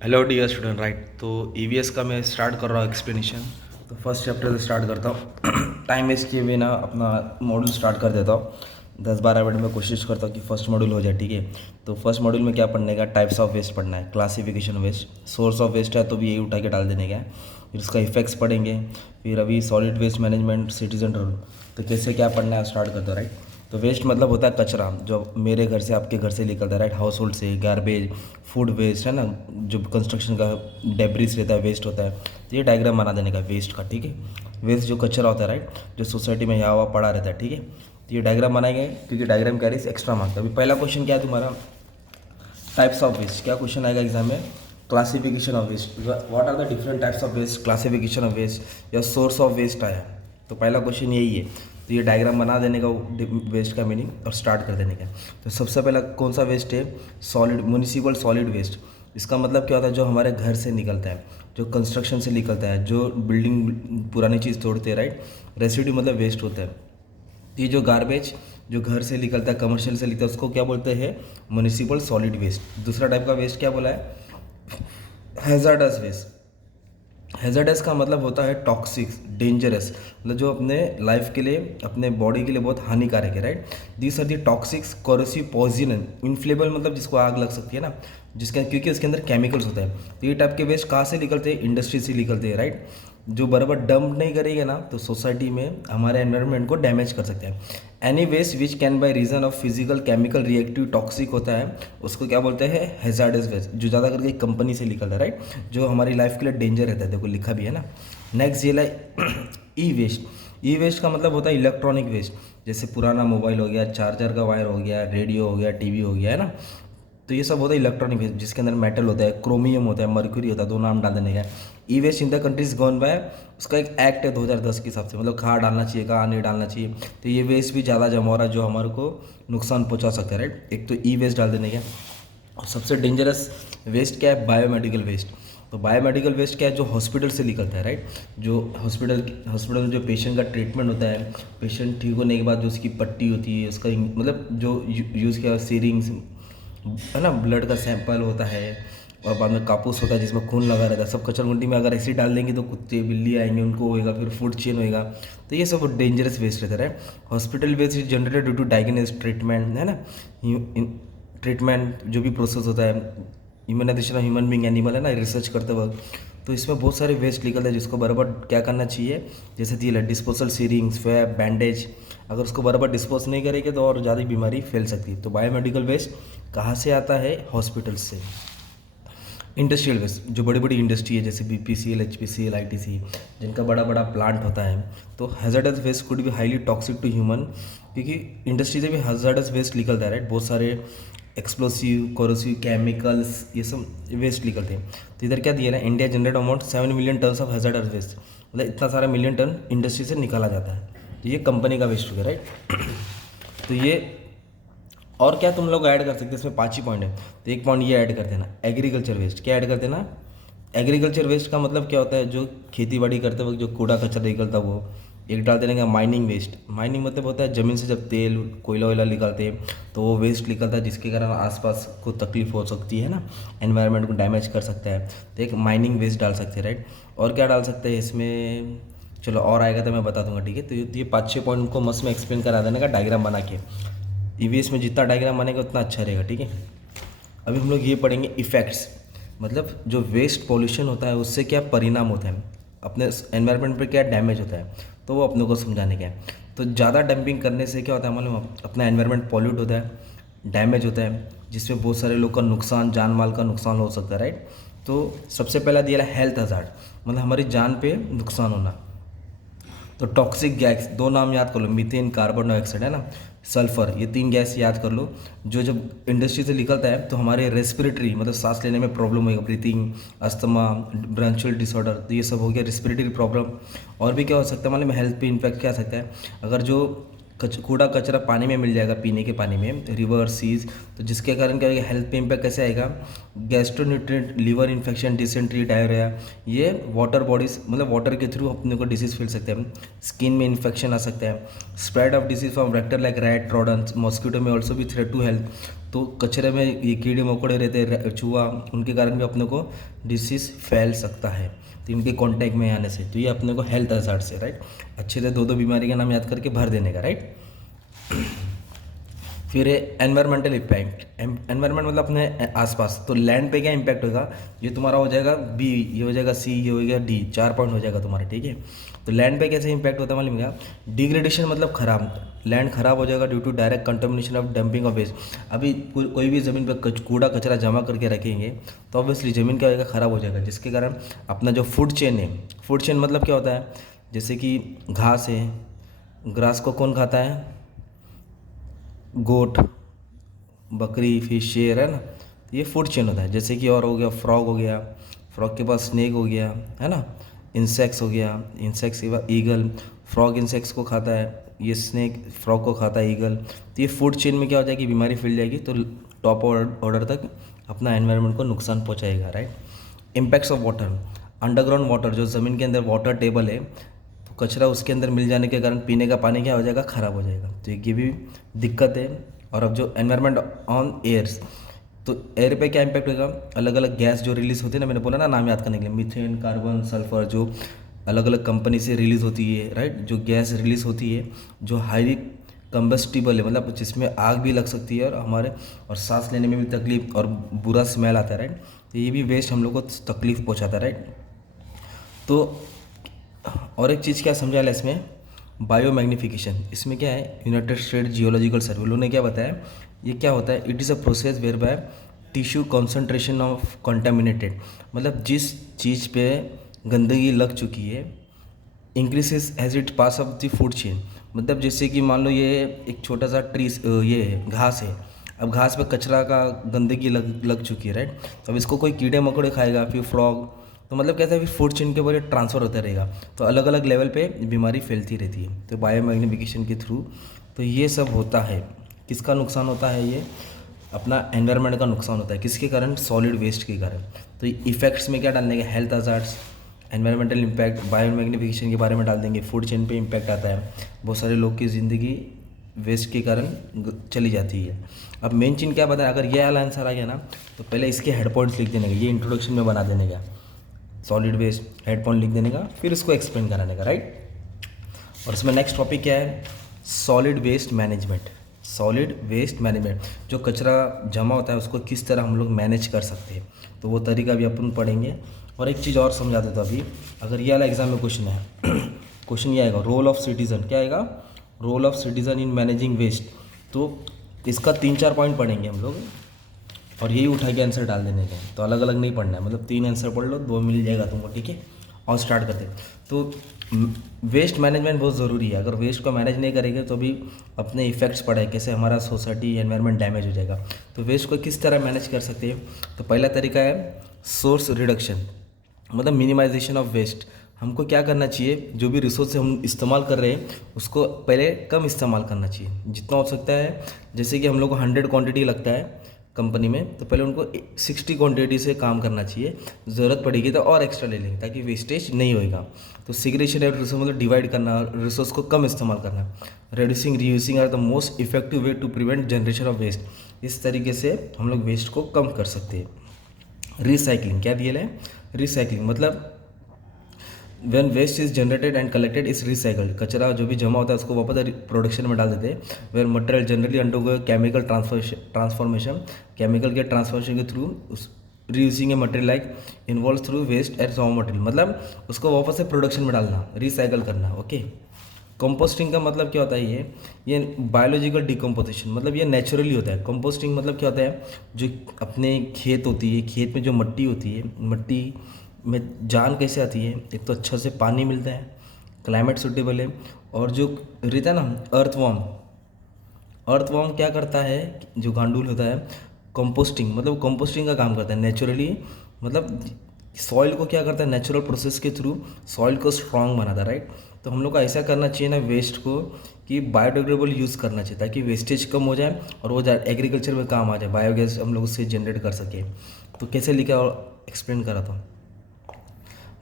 Hello dear student right. तो EVS का मैं स्टार्ट कर रहा हूँ एक्सप्लेनेशन। तो फर्स्ट चैप्टर से स्टार्ट करता हूँ। टाइम वेस्ट किए बिना अपना मॉड्यूल स्टार्ट कर देता हूँ। 10-12 मिनट में कोशिश करता हूँ कि फर्स्ट मॉड्यूल हो जाए, ठीक है। तो फर्स्ट मॉड्यूल में क्या पढ़ने का, टाइप्स ऑफ वेस्ट पढ़ना है, classification waste, source of waste है तो भी यही उठा के डाल देने का है। फिर उसका इफेक्ट्स पढ़ेंगे। फिर अभी solid waste management, citizen role. तो कैसे क्या पढ़ना है स्टार्ट करता हूँ, राइट। तो वेस्ट मतलब होता है कचरा, जो मेरे घर से आपके घर से निकलता है, राइट। हाउस होल्ड से गार्बेज, फूड वेस्ट है ना, जो कंस्ट्रक्शन का डेब्रिस रहता है, वेस्ट होता है। तो ये डायग्राम बना देने का वेस्ट का, ठीक है। वेस्ट जो कचरा होता है, राइट, जो सोसाइटी में यहाँ वहाँ पड़ा रहता है, ठीक है। तो ये डायग्राम बनाएंगे क्योंकि डायग्राम कैरीज एक्स्ट्रा मार्क्स। अभी पहला क्वेश्चन क्या है तुम्हारा, टाइप्स ऑफ वेस्ट। क्या क्वेश्चन आएगा एग्जाम में, classification of waste, what are the different types of waste, classification of waste या सोर्स ऑफ वेस्ट आया। तो पहला क्वेश्चन यही है। तो ये डायग्राम बना देने का वेस्ट का मीनिंग और स्टार्ट कर देने का। तो सबसे पहला कौन सा वेस्ट है, सॉलिड, म्यूनिसिपल सॉलिड वेस्ट। इसका मतलब क्या होता है, जो हमारे घर से निकलता है, जो कंस्ट्रक्शन से निकलता है, जो बिल्डिंग पुरानी चीज़ तोड़ते हैं, राइट। रेसिड्यू मतलब वेस्ट होता है। ये जो गार्बेज जो घर से निकलता है, कमर्शियल से निकलता है, उसको क्या बोलते हैं, म्युनिसिपल सॉलिड वेस्ट। दूसरा टाइप का वेस्ट क्या बोला है, हैजार्डस वेस्ट। हैजार्डस का मतलब होता है टॉक्सिक, डेंजरस, मतलब जो अपने लाइफ के लिए, अपने बॉडी के लिए बहुत हानिकारक है, right. This are the toxics, corrosive, poison, inflammable, मतलब जिसको आग लग सकती है ना, जिसके क्योंकि उसके अंदर केमिकल्स होते हैं। तो ये टाइप के वेस्ट कहाँ से निकलते हैं, इंडस्ट्री से निकलते हैं, राइट। जो बराबर डंप नहीं करेगा ना तो सोसाइटी में हमारे एनवायरनमेंट को डैमेज कर सकते हैं। Any waste which can by reason of physical, chemical, reactive, toxic होता है, उसको क्या बोलते हैं, हैजार्डस वेस्ट, जो ज़्यादा करके कंपनी से निकलता है, राइट, जो हमारी लाइफ के लिए डेंजर रहता है। देखो लिखा भी है ना। नेक्स्ट ये ई वेस्ट। ई वेस्ट का मतलब होता है इलेक्ट्रॉनिक वेस्ट, जैसे पुराना मोबाइल हो गया, चार्जर का वायर हो गया, रेडियो हो गया, टीवी हो गया, है ना। तो ये सब होता है इलेक्ट्रॉनिक वेस्ट, जिसके अंदर मेटल होता है, क्रोमियम होता है, मर्क्यूरी होता है, दो नाम डाल देने का। E waste in the countries gone by, उसका एक एक्ट है 2010 के हिसाब से, मतलब कहाँ डालना चाहिए, कहाँ नहीं डालना चाहिए। तो ये वेस्ट भी ज़्यादा जमा हो रहा है जो हमारे को नुकसान पहुँचा सकता है, राइट। एक तो ई वेस्ट डाल देने का। और सबसे डेंजरस वेस्ट क्या है, बायोमेडिकल वेस्ट। तो बायोमेडिकल वेस्ट क्या है, जो हॉस्पिटल से निकलता है, राइट। जो हॉस्पिटल में जो पेशेंट का ट्रीटमेंट होता है, पेशेंट ठीक होने के बाद जो उसकी पट्टी होती है, उसका मतलब जो यूज़ किया सीरिंग्स है ना, ब्लड का सैंपल होता है, और बाद में कापूस होता है जिसमें खून लगा रहता है, सब कचरगुंडी में अगर ऐसे डाल देंगे तो कुत्ते बिल्ली आएंगे, उनको होएगा, फिर फूड चेन होएगा। तो ये सब डेंजरस वेस्ट रहता है। Hospital waste is generated due to diagnosis, treatment, है ना, ट्रीटमेंट जो भी प्रोसेस होता है, humanisation of human being, animal, है ना, रिसर्च करते वक्त। तो इसमें बहुत सारे वेस्ट निकलते हैं जिसको बराबर क्या करना चाहिए, जैसे दिए डिस्पोजल सीरिंग्स, स्वैब, बैंडेज, अगर उसको बराबर डिस्पोज नहीं करेंगे तो और ज़्यादा बीमारी फैल सकती है। तो बायोमेडिकल वेस्ट कहाँ से आता है, हॉस्पिटल से। इंडस्ट्रियल वेस्ट, जो बड़ी बड़ी इंडस्ट्री है जैसे बीपीसीएल, एचपीसीएल, आईटीसी, जिनका बड़ा बड़ा प्लांट होता है। तो hazardous waste could be highly toxic to human, क्योंकि इंडस्ट्री से भी हैजार्डस वेस्ट निकलता है, राइट। बहुत सारे एक्सप्लोसिव, कोरोसिव, केमिकल्स, ये सब वेस्ट निकलते हैं। तो इधर क्या दिया ना, India generate amount 7 million ton of hazardous waste, मतलब इतना सारा मिलियन टन इंडस्ट्री से निकाला जाता है। तो ये कंपनी का वेस्ट हो गया, राइट। तो ये और क्या तुम लोग ऐड कर सकते हैं, इसमें 5 ही पॉइंट है। तो एक पॉइंट ये ऐड कर देना, एग्रीकल्चर वेस्ट। क्या ऐड कर देना, एग्रीकल्चर वेस्ट का मतलब क्या होता है, जो खेती बाड़ी करते वक्त जो कूड़ा कचरा निकलता है वो एक डाल देने का। माइनिंग वेस्ट, माइनिंग मतलब होता है ज़मीन से जब तेल कोयला वोयला निकालते हैं तो वो वेस्ट निकलता है, जिसके कारण आसपास को तकलीफ हो सकती है ना, एनवायरनमेंट को डैमेज कर सकता है। तो एक माइनिंग वेस्ट डाल सकते हैं, राइट। और क्या डाल सकते हैं इसमें, चलो और आएगा तो मैं बता दूंगा, ठीक है। तो ये 5-6 पॉइंट को मस्त में एक्सप्लेन करा देने का डायग्राम बना के। ईवीएस में जितना डायग्राम बनेगा उतना अच्छा रहेगा, ठीक है। अभी हम लोग ये पढ़ेंगे इफ़ेक्ट्स, मतलब जो वेस्ट पॉल्यूशन होता है उससे क्या परिणाम होता है, अपने एनवायरनमेंट पर क्या डैमेज होता है, तो वो अपने को समझाने का है। तो ज़्यादा डंपिंग करने से क्या होता है मालूम, अपना एनवायरनमेंट पॉल्यूट होता है, डैमेज होता है, जिसमें बहुत सारे लोग का नुकसान, जान माल का नुकसान हो सकता है, राइट। तो सबसे पहला दिया है हेल्थ हज़ार्ड, मतलब हमारी जान पे नुकसान होना। तो टॉक्सिक गैस, दो नाम याद कर लो, मीथेन, कार्बन डाइऑक्साइड, है ना, सल्फर, ये 3 गैस याद कर लो। जो जब इंडस्ट्री से निकलता है तो हमारे रेस्पिरेटरी, मतलब सांस लेने में प्रॉब्लम होगा, ब्रीथिंग, अस्थमा, ब्रांचियल डिसऑर्डर, तो ये सब हो गया रेस्पिरेटरी प्रॉब्लम। और भी क्या हो सकता है मालूम, हेल्थ पे इम्पैक्ट क्या आ सकता है, अगर जो कूड़ा कचरा पानी में मिल जाएगा, पीने के पानी में, रिवर, सीज, तो जिसके कारण क्या होगा, हेल्थ पे इम्पैक्ट कैसे आएगा, गैस्ट्रोन्यूट्रिएंट, लीवर इन्फेक्शन, डिसेंट्री, डायरिया, ये वाटर बॉडीज, मतलब वाटर के थ्रू अपने को डिसीज फैल सकते हैं। स्किन में इन्फेक्शन आ सकता है, spread of disease from vector like rat, rodents, mosquito में ऑल्सो भी थ्रेट टू हेल्थ। तो कचरे में ये कीड़े मकोड़े रहते हैं, चूहा, उनके कारण भी अपने को डिसीज़ फैल सकता है, तो इनके कांटेक्ट में आने से। तो ये अपने को हेल्थ हज़ार्ड से, राइट, अच्छे से 2 बीमारी का नाम याद करके भर देने का, राइट। फिर है एनवायरमेंटल इम्पैक्ट। एनवायरमेंट मतलब अपने आसपास। तो लैंड पे क्या इम्पैक्ट होगा, ये तुम्हारा हो जाएगा बी, ये हो जाएगा सी, ये हो जाएगा डी, 4 पॉइंट हो जाएगा तुम्हारा, ठीक है। तो लैंड पे कैसे इम्पैक्ट होता है मालूम है? डिग्रेडेशन मतलब खराब, लैंड खराब हो जाएगा due to direct contamination of dumping of waste. अभी कोई भी ज़मीन पर कूड़ा कचरा जमा करके रखेंगे तो ऑब्वियसली ज़मीन क्या होगा, ख़राब हो जाएगा, जिसके कारण अपना जो फूड चेन है, फूड चेन मतलब क्या होता है, जैसे कि घास है, ग्रास को कौन खाता है, गोट, बकरी, फिश, शेर, है ना, ये फूड चेन होता है। जैसे कि और हो गया फ्रॉग हो गया, फ्रॉग के पास स्नेक हो गया, है ना, इंसेक्ट्स हो गया, इंसेक्ट्स के बाद ईगल, फ्रॉग इंसेक्ट्स को खाता है, ये स्नेक फ्रॉग को खाता है, ईगल। तो ये फूड चेन में क्या हो जाएगी, बीमारी फैल जाएगी, तो टॉप ऑर्डर तक अपना एनवायरनमेंट को नुकसान पहुंचाएगा, right. Impacts of water, underground water, जो ज़मीन के अंदर वाटर टेबल है, तो कचरा उसके अंदर मिल जाने के कारण पीने का पानी क्या हो जाएगा, ख़राब हो जाएगा, तो ये भी दिक्कत है। और अब जो एनवायरनमेंट ऑन एयर्स, तो एयर पे क्या इम्पैक्ट होगा, अलग अलग गैस जो रिलीज़ होती है ना, मैंने बोला ना नाम याद करने के लिए, मीथेन, कार्बन, सल्फर, जो अलग अलग कंपनी से रिलीज़ होती है, राइट, जो गैस रिलीज़ होती है, जो हाईली कंबस्टिबल है, मतलब जिसमें आग भी लग सकती है और सांस लेने में भी तकलीफ और बुरा स्मेल आता है, राइट। तो ये भी वेस्ट हम लोग को तकलीफ पहुँचाता है, राइट। तो और एक चीज़ क्या समझा है इसमें, बायो मैग्निफिकेशन। इसमें क्या है, यूनाइटेड स्टेट जियोलॉजिकल सर्वे लोगों ने क्या बताया, ये क्या होता है, it is a process where by tissue concentration of contaminated, मतलब जिस चीज़ पे गंदगी लग चुकी है, increases as it pass of the food chain. मतलब जैसे कि मान लो ये एक छोटा सा ट्री, ये है घास है, अब घास पे कचरा का गंदगी लग चुकी है, राइट। तो अब इसको कोई कीड़े मकोड़े खाएगा, फिर फ्रॉग, तो मतलब कैसा है, फूड चेन के ऊपर ट्रांसफ़र होता रहेगा, तो अलग अलग लेवल पे बीमारी फैलती रहती है, तो बायो मैग्निफिकेशन के थ्रू। तो ये सब होता है, किसका नुकसान होता है, ये अपना एनवायरनमेंट का नुकसान होता है, किसके कारण, सॉलिड वेस्ट के कारण। तो इफेक्ट्स में क्या डालने के, health hazards, environmental impact, bio magnification के बारे में डाल देंगे, फूड चेन पे इम्पैक्ट आता है, बहुत सारे लोग की ज़िंदगी वेस्ट के कारण चली जाती है। अब मेन चीज़ क्या बताया, अगर ये वाला आंसर आ गया ना, तो पहले इसके हेड पॉइंट्स लिख देने का, ये इंट्रोडक्शन में बना देने का, सॉलिड वेस्ट हेड पॉइंट लिख देने का, फिर इसको एक्सप्लेन कराने का, राइट। और इसमें नेक्स्ट टॉपिक क्या है, solid waste management. Solid waste management, जो कचरा जमा होता है उसको किस तरह हम लोग मैनेज कर सकते हैं, तो वो तरीका भी अपन पढ़ेंगे। और एक चीज़ और समझा देता अभी, अगर ये वाला एग्जाम में क्वेश्चन है क्वेश्चन ये आएगा, रोल ऑफ सिटीज़न, क्या आएगा, role of citizen in managing waste. तो इसका 3-4 पॉइंट पढ़ेंगे हम लोग, और यही उठा के आंसर डाल देने के, तो अलग अलग नहीं पढ़ना है, मतलब 3 आंसर पढ़ लो, 2 मिल जाएगा तुमको, ठीक है। और स्टार्ट करते हैं। तो वेस्ट मैनेजमेंट बहुत ज़रूरी है, अगर वेस्ट को मैनेज नहीं करेंगे तो भी अपने इफेक्ट्स पड़े, कैसे हमारा सोसाइटी एनवायरनमेंट डैमेज हो जाएगा। तो वेस्ट को किस तरह मैनेज कर सकते हैं, तो पहला तरीका है सोर्स रिडक्शन, मतलब मिनिमाइजेशन ऑफ वेस्ट। हमको क्या करना चाहिए, जो भी रिसोर्स हम इस्तेमाल कर रहे हैं उसको पहले कम इस्तेमाल करना चाहिए जितना हो सकता है। जैसे कि हम लोग को 100 क्वांटिटी लगता है कंपनी में, तो पहले उनको 60 क्वांटिटी से काम करना चाहिए, ज़रूरत पड़ेगी तो और एक्स्ट्रा ले लेंगे ताकि वेस्टेज नहीं होएगा। तो सिग्रेशन एंड रिसोर्स मतलब डिवाइड करना, रिसोर्स को कम इस्तेमाल करना। Reducing reusing are the most effective way to prevent generation of waste. इस तरीके से हम लोग वेस्ट को कम कर सकते हैं। रिसाइकलिंग, क्या दिया है, रिसाइकलिंग मतलब when waste is generated and collected is recycled, कचरा जो भी जमा होता है उसको वापस प्रोडक्शन में डाल देते हैं। Where material generally undergo chemical transformation, chemical के ट्रांसफॉर्मेशन के थ्रू उस reusing a material like involve through waste as raw material, मतलब उसको वापस से प्रोडक्शन में डालना, रिसाइकल करना, ओके। कंपोस्टिंग का मतलब क्या होता है, ये बायोलॉजिकल डिकम्पोजिशन, मतलब ये नेचुरली होता है। कंपोस्टिंग मतलब क्या होता है, जो अपने खेत होती है, खेत में जो मट्टी होती है, मट्टी में जान कैसे आती है, एक तो अच्छा से पानी मिलता है, क्लाइमेट सूटेबल है, और जो रहता है ना अर्थवॉर्म क्या करता है, जो गांडूल होता है, कंपोस्टिंग मतलब कंपोस्टिंग का काम करता है नेचुरली, मतलब सॉइल को क्या करता है, नेचुरल प्रोसेस के थ्रू सॉइल को स्ट्रांग बनाता है, राइट। तो हम लोग को ऐसा करना चाहिए ना वेस्ट को, कि बायोडिग्रेडेबल यूज़ करना चाहिए ताकि वेस्टेज कम हो जाए और वो एग्रीकल्चर में काम आ जाए, बायोगैस हम लोग उससे जनरेट कर सके। तो कैसे लिखा और एक्सप्लेन करा था,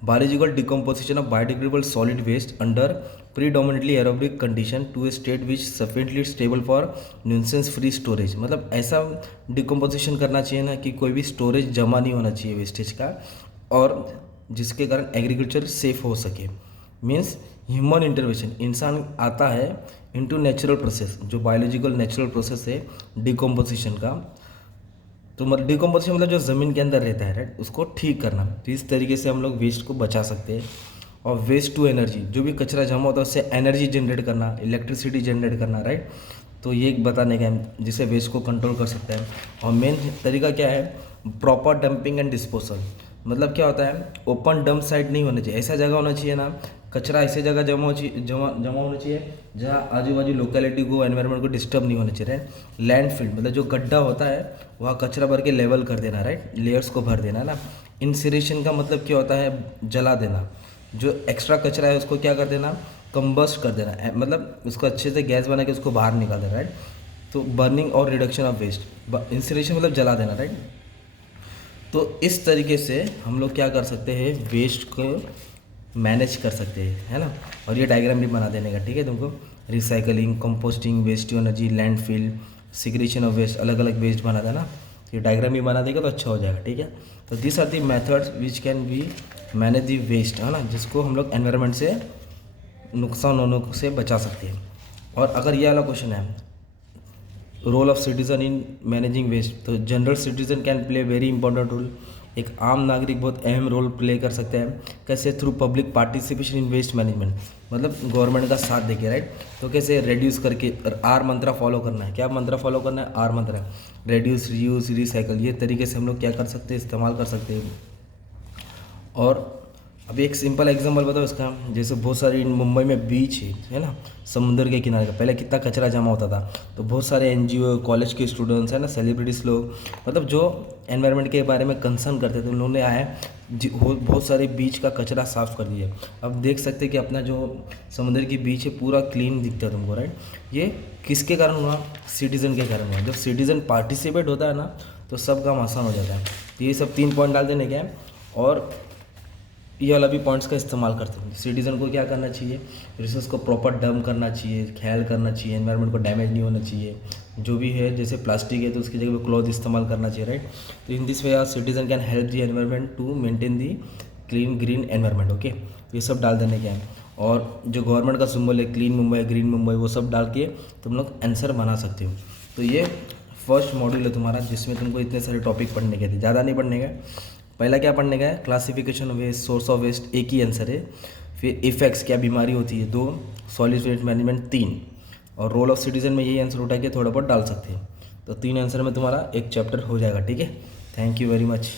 biological decomposition of biodegradable solid waste under predominantly aerobic condition to a state which sufficiently stable for nuisance free storage. मतलब ऐसा डिकम्पोजिशन करना चाहिए ना कि कोई भी स्टोरेज जमा नहीं होना चाहिए वेस्टेज का, और जिसके कारण एग्रीकल्चर सेफ हो सके। मीन्स ह्यूमन इंटरवेंशन, इंसान आता है इनटू नेचुरल प्रोसेस, जो बायोलॉजिकल नेचुरल प्रोसेस है डिकम्पोजिशन का। तो मतलब डिकम्पोजिशन मतलब जो ज़मीन के अंदर रहता है, राइट, उसको ठीक करना। तो इस तरीके से हम लोग वेस्ट को बचा सकते हैं। और वेस्ट टू एनर्जी, जो भी कचरा जमा होता है उससे एनर्जी जनरेट करना, इलेक्ट्रिसिटी जनरेट करना, राइट। तो ये एक बताने का है जिससे वेस्ट को कंट्रोल कर सकते हैं। और मेन तरीका क्या है, प्रॉपर डंपिंग एंड डिस्पोजल। मतलब क्या होता है, ओपन डंप साइट नहीं होना चाहिए, ऐसा जगह होना चाहिए ना, कचरा ऐसी जगह जमा होना चाहिए जहाँ आजू बाजू लोकेलिटी को, एनवायरनमेंट को डिस्टर्ब नहीं होना चाहिए, राइट। लैंडफिल मतलब जो गड्ढा होता है वहाँ कचरा भर के लेवल कर देना, राइट, लेयर्स को भर देना ना। इंसिनेरेशन का मतलब क्या होता है, जला देना। जो एक्स्ट्रा कचरा है उसको क्या कर देना, कंबस्ट कर देना, मतलब उसको अच्छे से गैस बना के उसको बाहर निकाल देना, राइट। तो बर्निंग और रिडक्शन ऑफ वेस्ट, इंसिनेरेशन मतलब जला देना, राइट। तो इस तरीके से हम लोग क्या कर सकते हैं, वेस्ट को मैनेज कर सकते हैं, है ना। और ये डायग्राम भी बना देने का, ठीक है तुमको। Recycling, composting, waste to energy, landfill, segregation of waste, अलग अलग वेस्ट बना देना। ये डायग्राम भी बना देगा तो अच्छा हो जाएगा, ठीक है। तो this are the methods which can be manage the waste, है ना, जिसको हम लोग एनवायरनमेंट से नुकसान होने से बचा सकते हैं। और अगर ये वाला क्वेश्चन है, role of citizen in managing waste, तो general citizen can play very important role. एक आम नागरिक बहुत अहम रोल प्ले कर सकते हैं। कैसे, through public participation in waste management, मतलब गवर्नमेंट का साथ देके, राइट। तो कैसे, रेड्यूस करके, आर मंत्रा फॉलो करना है। क्या मंत्रा फॉलो करना है, R mantra, reduce, reuse, recycle. ये तरीके से हम लोग क्या कर सकते हैं, इस्तेमाल कर सकते हैं। और अभी एक सिंपल एग्जांपल बताओ इसका, जैसे बहुत सारी मुंबई में बीच है ना, समुद्र के किनारे का, पहले कितना कचरा जमा होता था। तो बहुत सारे एनजीओ, कॉलेज के स्टूडेंट्स, है ना, सेलिब्रिटीज़ लोग, मतलब जो एनवायरनमेंट के बारे में कंसर्न करते थे, उन्होंने आए बहुत सारे बीच का कचरा साफ़ कर दिया। अब देख सकते हैं कि अपना जो समुद्र की बीच है पूरा क्लीन दिखता है तुमको, राइट। ये किसके कारण हुआ, सिटीज़न के कारण हुआ। जब सिटीज़न पार्टिसिपेट होता है ना तो सब काम आसान हो जाता है। तो ये सब 3 पॉइंट डाल देने के हैं। और ये वाला भी पॉइंट्स का इस्तेमाल करते हैं। सिटीज़न को क्या करना चाहिए, रिसोर्स को प्रॉपर डंप करना चाहिए, ख्याल करना चाहिए, एनवायरनमेंट को डैमेज नहीं होना चाहिए। जो भी है, जैसे प्लास्टिक है तो उसकी जगह पे क्लॉथ इस्तेमाल करना चाहिए, राइट। तो in this way citizen can help the environment to maintain the clean green environment, okay. ये सब डाल देने के हैं। और जो गवर्नमेंट का सिंबल है, क्लीन मुंबई, ग्रीन मुंबई, वो सब डाल के तुम लोग आंसर बना सकते हो। तो ये फर्स्ट मॉड्यूल है तुम्हारा, जिसमें तुमको इतने सारे टॉपिक पढ़ने के थे, ज़्यादा नहीं पढ़ने का। पहला क्या पढ़ने का है, classification of waste, source of waste, एक ही आंसर है। फिर इफेक्ट्स, क्या बीमारी होती है, 2, सॉलिड वेस्ट मैनेजमेंट, 3, और रोल ऑफ सिटीजन में यही आंसर उठा के थोड़ा बहुत डाल सकते हैं। तो 3 आंसर में तुम्हारा एक चैप्टर हो जाएगा, ठीक है। Thank you very much.